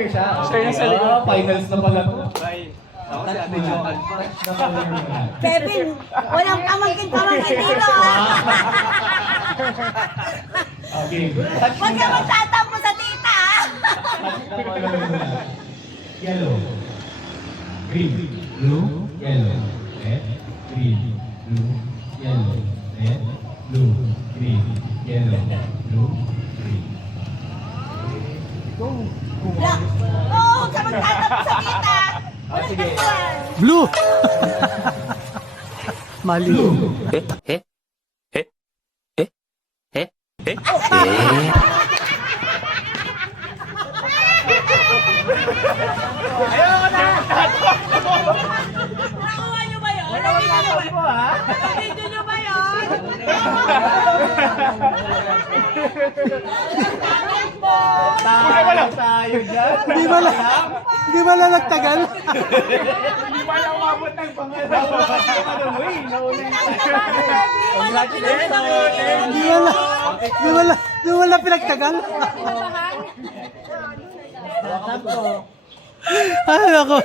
player siya. Siya yung sa likod. Finals na pala to. Ako si Ate Joan pa. Kevin, walang pamangkin-pamangkin dito ha. Okay. Huwag ka magtatampo sa tita ha. Yellow. Green. Blue. Yellow. Red. Green. Blue. Yellow. Red. Blue. Green. Yellow. Blue. Green. Black. Oo, huwag ka magtatampo sa tita. Walang katuan. Blue! Mali. Nakuha niyo ba yun? Nabidyo niyo ba yun? Tayo dyan. Hindi ba lang nagtagal? Hindi pa lang umabot ng pangalan. Hindi ba lang pinagtagal? Ay, ako.